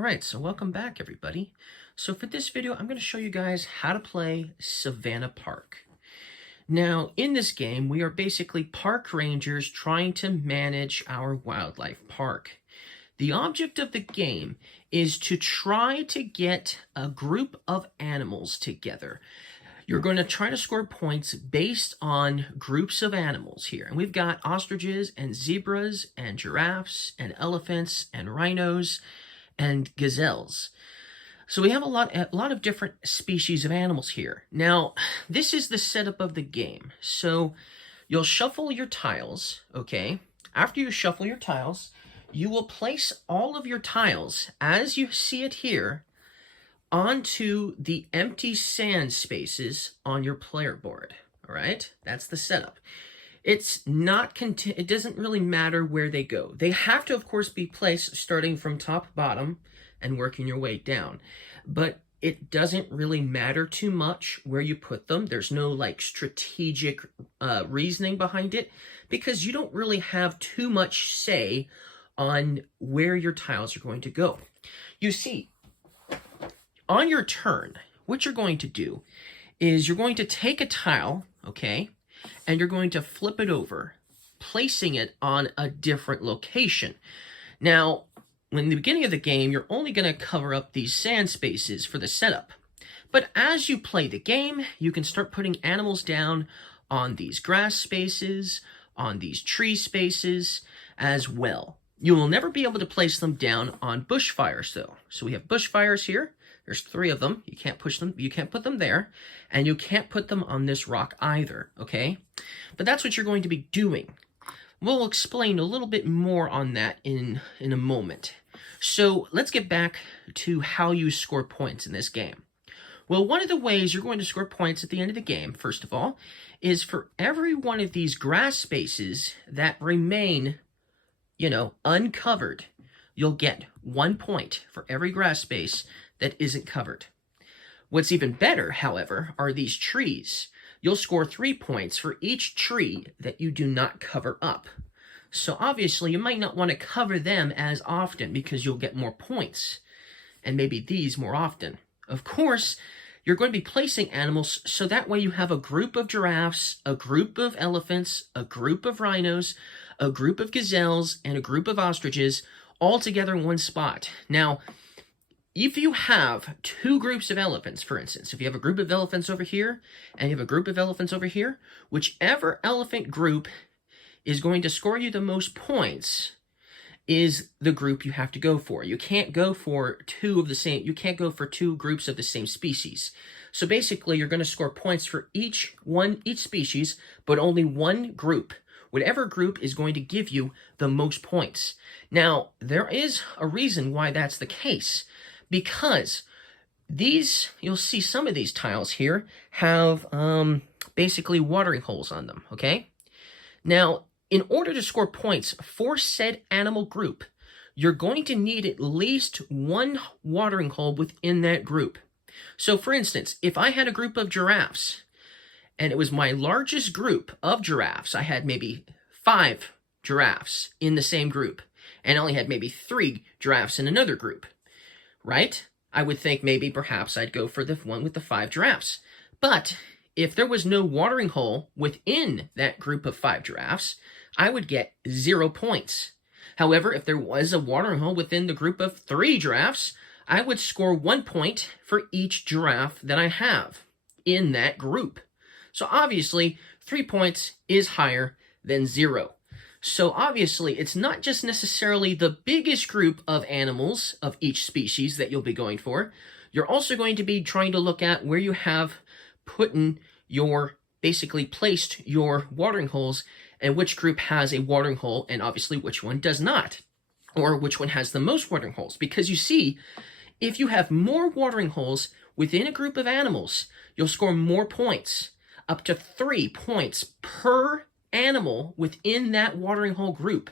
Alright, so welcome back everybody. So for this video, I'm going to show you guys how to play Savanna Park. Now, in this game, we are basically park rangers trying to manage our wildlife park. The object of the game is to try to get a group of animals together. You're going to try to score points based on groups of animals here. And we've got ostriches and zebras and giraffes and elephants and rhinos and gazelles. So we have a lot of different species of animals here. Now, this is the setup of the game. So you'll shuffle your tiles, okay? After you shuffle your tiles, you will place all of your tiles, as you see it here, onto the empty sand spaces on your player board, all right? That's the setup. It doesn't really matter where they go. They have to, of course, be placed starting from top bottom and working your way down. But it doesn't really matter too much where you put them. There's no like strategic reasoning behind it because you don't really have too much say on where your tiles are going to go. You see, on your turn, what you're going to do is you're going to take a tile, okay, and you're going to flip it over, placing it on a different location. Now, in the beginning of the game, you're only going to cover up these sand spaces for the setup. But as you play the game, you can start putting animals down on these grass spaces, on these tree spaces as well. You will never be able to place them down on bushfires, though. So we have bushfires here. There's 3 of them. You can't put them there, and you can't put them on this rock either, okay? But that's what you're going to be doing. We'll explain a little bit more on that in a moment. So let's get back to how you score points in this game. Well, one of the ways you're going to score points at the end of the game, first of all, is for every one of these grass spaces that remain, uncovered, you'll get 1 point for every grass space that isn't covered. What's even better, however, are these trees. You'll score 3 points for each tree that you do not cover up. So obviously, you might not want to cover them as often because you'll get more points, and maybe these more often. Of course, you're going to be placing animals so that way you have a group of giraffes, a group of elephants, a group of rhinos, a group of gazelles, and a group of ostriches all together in one spot. Now, if you have 2 groups of elephants, for instance, if you have a group of elephants over here and you have a group of elephants over here, whichever elephant group is going to score you the most points is the group you have to go for. You can't go for 2 groups of the same species. So basically, you're going to score points for each species, but only one group. Whatever group is going to give you the most points. Now, there is a reason why that's the case. Because you'll see some of these tiles here have basically watering holes on them, okay? Now, in order to score points for said animal group, you're going to need at least 1 watering hole within that group. So, for instance, if I had a group of giraffes, and it was my largest group of giraffes, I had maybe 5 giraffes in the same group, and I only had maybe 3 giraffes in another group. Right? I would think maybe perhaps I'd go for the one with the 5 giraffes. But if there was no watering hole within that group of 5 giraffes, I would get 0 points. However, if there was a watering hole within the group of 3 giraffes, I would score 1 point for each giraffe that I have in that group. So obviously, 3 points is higher than 0. So obviously, it's not just necessarily the biggest group of animals of each species that you'll be going for. You're also going to be trying to look at where you have placed your watering holes and which group has a watering hole and obviously which one does not, or which one has the most watering holes. Because you see, if you have more watering holes within a group of animals, you'll score more points, up to 3 points per animal within that watering hole group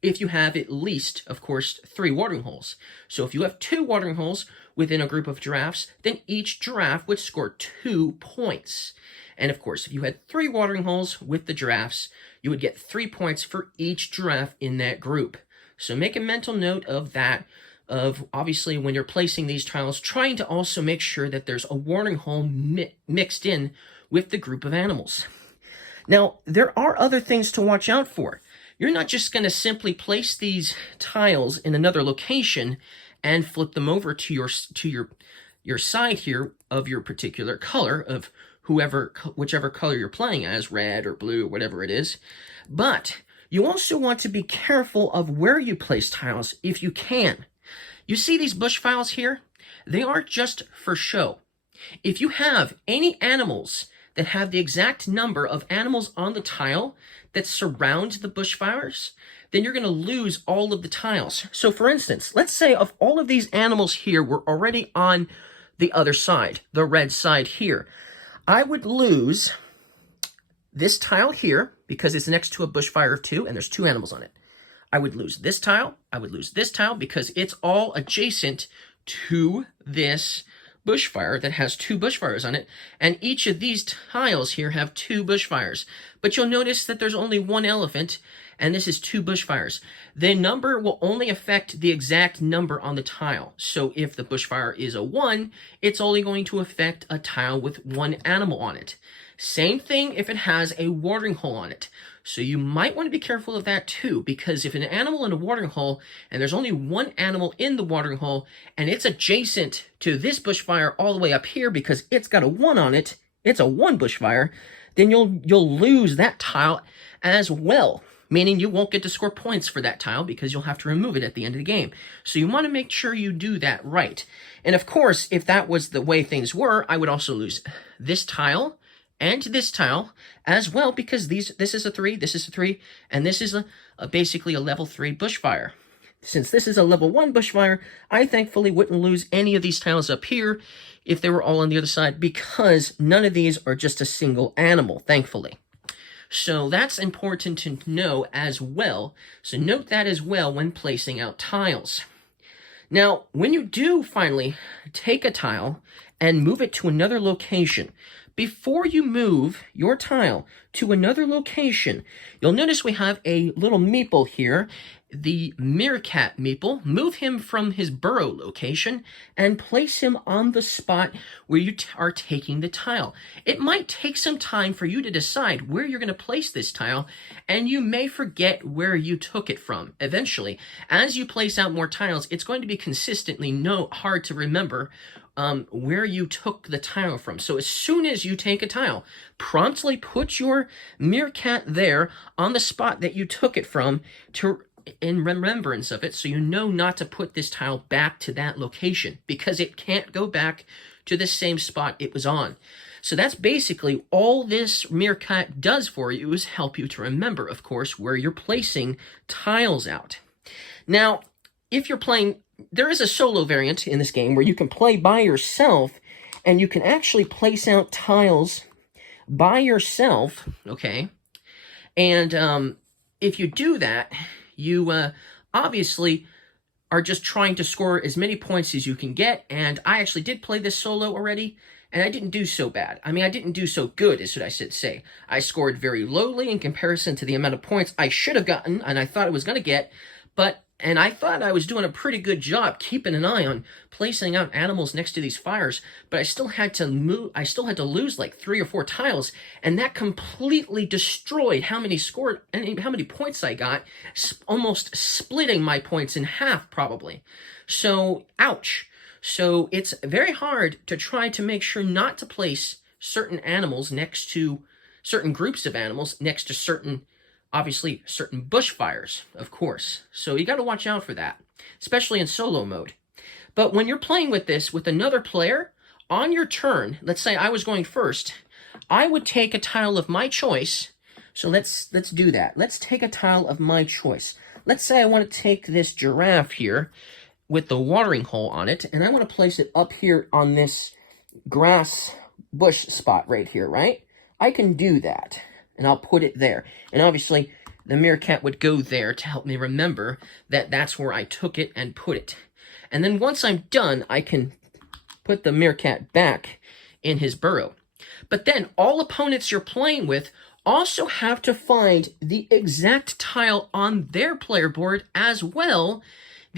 if you have at least, of course, 3 watering holes. So if you have 2 watering holes within a group of giraffes, then each giraffe would score 2 points. And of course, if you had 3 watering holes with the giraffes, you would get 3 points for each giraffe in that group. So make a mental note of that of, obviously, when you're placing these tiles, trying to also make sure that there's a watering hole mixed in with the group of animals. Now, there are other things to watch out for. You're not just going to simply place these tiles in another location and flip them over to your side here of your particular color of whichever color you're playing as, red or blue, or whatever it is. But you also want to be careful of where you place tiles if you can. You see these bush files here? They aren't just for show. If you have any animals that have the exact number of animals on the tile that surround the bush fires, then you're going to lose all of the tiles. So for instance, let's say if all of these animals here were already on the other side, the red side here, I would lose this tile here because it's next to a bushfire of 2 and there's 2 animals on it. I would lose this tile. I would lose this tile because it's all adjacent to this bushfire that has 2 bushfires on it. And each of these tiles here have 2 bushfires. But you'll notice that there's only 1 elephant and this is 2 bushfires. The number will only affect the exact number on the tile. So if the bushfire is a 1, it's only going to affect a tile with 1 animal on it. Same thing if it has a watering hole on it. So you might want to be careful of that too, because if an animal in a watering hole and there's only 1 animal in the watering hole and it's adjacent to this bushfire all the way up here because it's got a 1 on it, it's a 1 bushfire, then you'll lose that tile as well. Meaning you won't get to score points for that tile because you'll have to remove it at the end of the game. So you want to make sure you do that right. And of course, if that was the way things were, I would also lose this tile and this tile as well because this is a 3, this is a 3, and this is basically a level 3 bushfire. Since this is a level 1 bushfire, I thankfully wouldn't lose any of these tiles up here if they were all on the other side because none of these are just a single animal, thankfully. So that's important to know as well. So note that as well when placing out tiles. Now, when you do finally take a tile and move it to another location, before you move your tile to another location, you'll notice we have a little meeple here, the meerkat meeple. Move him from his burrow location and place him on the spot where you are taking the tile. It might take some time for you to decide where you're going to place this tile, and you may forget where you took it from. Eventually, as you place out more tiles, it's going to be consistently hard to remember where you took the tile from. So as soon as you take a tile, promptly put your meerkat there on the spot that you took it from in remembrance of it, so you know not to put this tile back to that location because it can't go back to the same spot it was on. So that's basically all this meerkat does for you, is help you to remember, of course, where you're placing tiles out. Now, if you're playing, there is a solo variant in this game where you can play by yourself and you can actually place out tiles by yourself, okay? And if you do that, you obviously are just trying to score as many points as you can get, and I actually did play this solo already, and I didn't do so bad. I mean, I didn't do so good, is what I should say. I scored very lowly in comparison to the amount of points I should have gotten, and I thought I was going to get, and I thought I was doing a pretty good job keeping an eye on placing out animals next to these fires, but I still had to lose like 3 or 4 tiles, and that completely destroyed how many points I got, almost splitting my points in half probably. So, ouch. So it's very hard to try to make sure not to place certain animals next to certain groups of animals next to certain bushfires, of course. So you got to watch out for that, especially in solo mode. But when you're playing with this with another player, on your turn, let's say I was going first, I would take a tile of my choice. So let's do that. Let's take a tile of my choice. Let's say I want to take this giraffe here with the watering hole on it, and I want to place it up here on this grass bush spot right here, right? I can do that. And I'll put it there. And obviously, the meerkat would go there to help me remember that that's where I took it and put it. And then once I'm done, I can put the meerkat back in his burrow. But then all opponents you're playing with also have to find the exact tile on their player board as well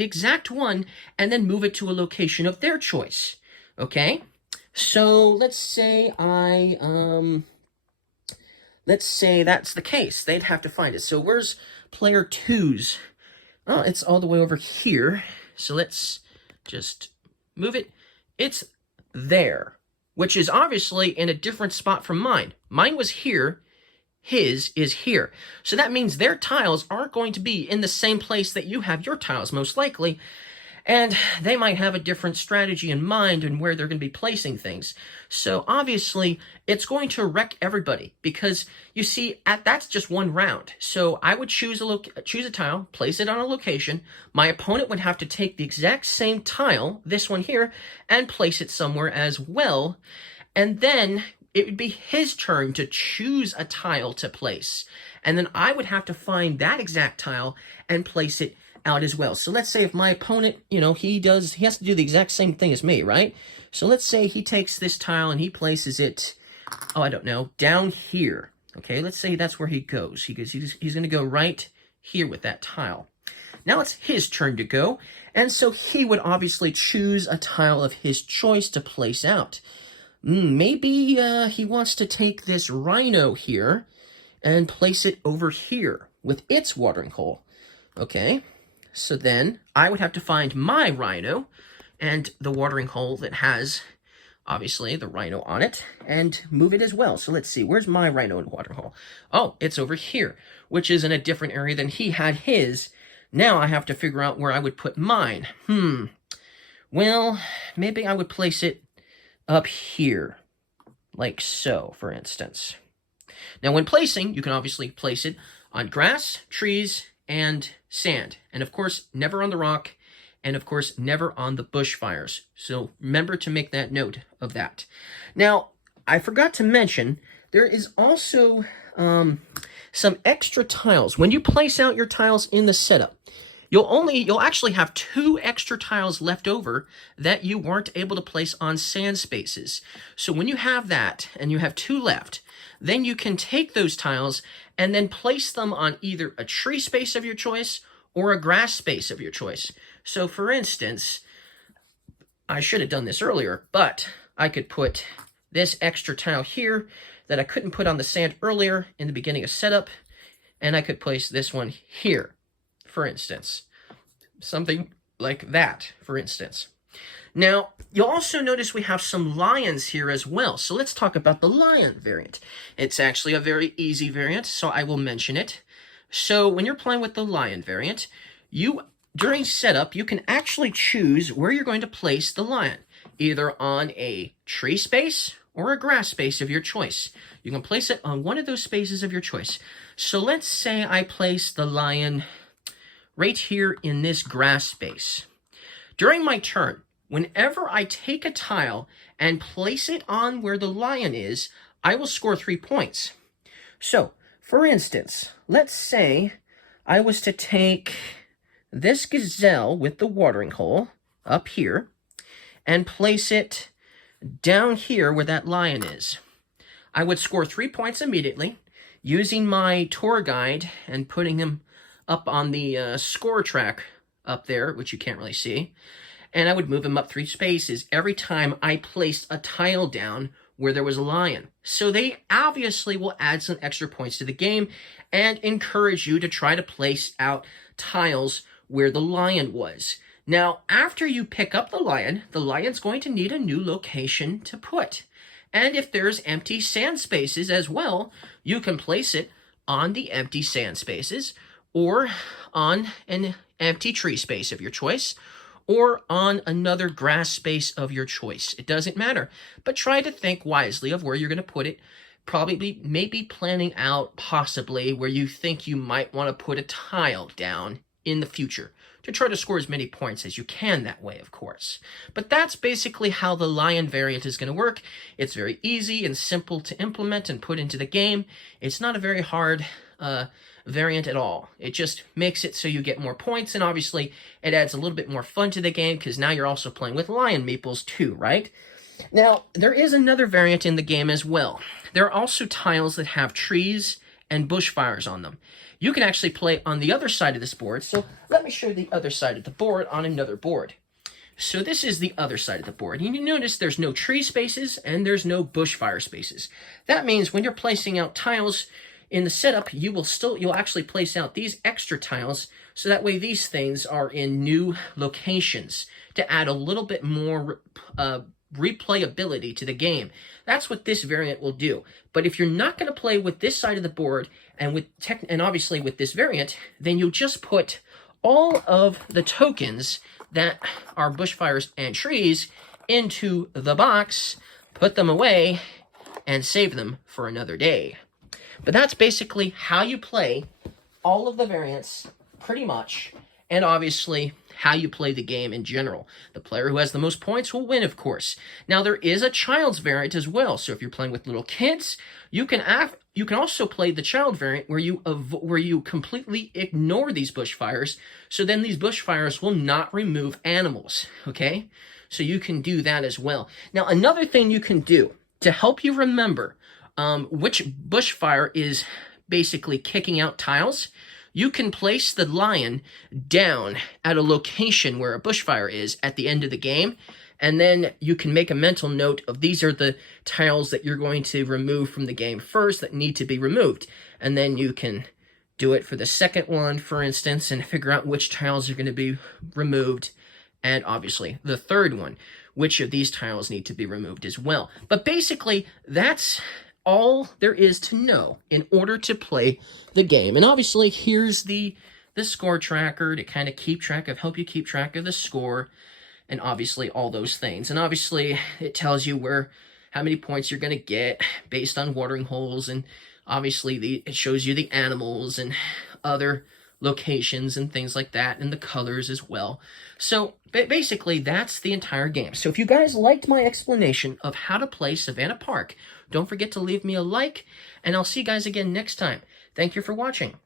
the exact one and then move it to a location of their choice. Okay? So let's say let's say that's the case. They'd have to find it. So where's player 2's? Oh, it's all the way over here. So let's just move it. It's there, which is obviously in a different spot from mine. Mine was here. His is here. So that means their tiles aren't going to be in the same place that you have your tiles, most likely. And they might have a different strategy in mind and where they're going to be placing things. So obviously, it's going to wreck everybody because you see, that's just one round. So I would choose a tile, place it on a location. My opponent would have to take the exact same tile, this one here, and place it somewhere as well. And then it would be his turn to choose a tile to place. And then I would have to find that exact tile and place it out as well. So let's say if my opponent, he has to do the exact same thing as me, right? So let's say he takes this tile and he places it, I don't know, down here. Okay, let's say that's where he goes. He's going to go right here with that tile. Now it's his turn to go, and so he would obviously choose a tile of his choice to place out. Maybe he wants to take this rhino here and place it over here with its watering hole. Okay. So then I would have to find my rhino and the watering hole that has, obviously, the rhino on it and move it as well. So let's see, where's my rhino and watering hole? Oh, it's over here, which is in a different area than he had his. Now I have to figure out where I would put mine. Well, maybe I would place it up here, like so, for instance. Now when placing, you can obviously place it on grass, trees, and sand. And of course, never on the rock, and of course, never on the bushfires. So remember to make that note of that. Now, I forgot to mention, there is also some extra tiles. When you place out your tiles in the setup, you'll actually have 2 extra tiles left over that you weren't able to place on sand spaces. So when you have that, and you have 2 left, then you can take those tiles and then place them on either a tree space of your choice or a grass space of your choice. So for instance, I should have done this earlier, but I could put this extra tile here that I couldn't put on the sand earlier in the beginning of setup, and I could place this one here, for instance. Something like that, for instance. Now, you'll also notice we have some lions here as well. So let's talk about the lion variant. It's actually a very easy variant, so I will mention it. So when you're playing with the lion variant, during setup, you can actually choose where you're going to place the lion, either on a tree space or a grass space of your choice. You can place it on one of those spaces of your choice. So let's say I place the lion right here in this grass space. During my turn, whenever I take a tile and place it on where the lion is, I will score 3 points. So, for instance, let's say I was to take this gazelle with the watering hole up here and place it down here where that lion is. I would score 3 points immediately using my tour guide and putting him up on the score track up there, which you can't really see. And I would move him up 3 spaces every time I placed a tile down where there was a lion. So they obviously will add some extra points to the game and encourage you to try to place out tiles where the lion was. Now, after you pick up the lion's going to need a new location to put. And if there's empty sand spaces as well, you can place it on the empty sand spaces or on an empty tree space of your choice, or on another grass space of your choice. It doesn't matter, but try to think wisely of where you're going to put it. Probably, maybe planning out possibly where you think you might want to put a tile down in the future to try to score as many points as you can that way, of course. But that's basically how the lion variant is going to work. It's very easy and simple to implement and put into the game. It's not a very hard variant at all. It just makes it so you get more points, and obviously it adds a little bit more fun to the game because now you're also playing with lion meeples too, right? Now, there is another variant in the game as well. There are also tiles that have trees and bushfires on them. You can actually play on the other side of this board. So let me show you the other side of the board on another board. So this is the other side of the board. And you notice there's no tree spaces and there's no bushfire spaces. That means when you're placing out tiles in the setup, you'll actually place out these extra tiles, so that way these things are in new locations to add a little bit more replayability to the game. That's what this variant will do. But if you're not going to play with this side of the board and obviously with this variant, then you'll just put all of the tokens that are bushfires and trees into the box, put them away, and save them for another day. But that's basically how you play all of the variants, pretty much, and obviously how you play the game in general. The player who has the most points will win, of course. Now, there is a child's variant as well, so if you're playing with little kids, you can also play the child variant where you completely ignore these bushfires, so then these bushfires will not remove animals, okay? So you can do that as well. Now, another thing you can do to help you remember which bushfire is basically kicking out tiles, you can place the lion down at a location where a bushfire is at the end of the game, and then you can make a mental note of these are the tiles that you're going to remove from the game first that need to be removed. And then you can do it for the second one, for instance, and figure out which tiles are going to be removed. And obviously, the third one, which of these tiles need to be removed as well. But basically, that's all there is to know in order to play the game. And obviously, here's the score tracker to kind of help you keep track of the score, and obviously all those things. And obviously, it tells you how many points you're going to get based on watering holes, and obviously it shows you the animals and other locations and things like that, and the colors as well. So basically, that's the entire game. So if you guys liked my explanation of how to play Savanna Park, don't forget to leave me a like, and I'll see you guys again next time. Thank you for watching.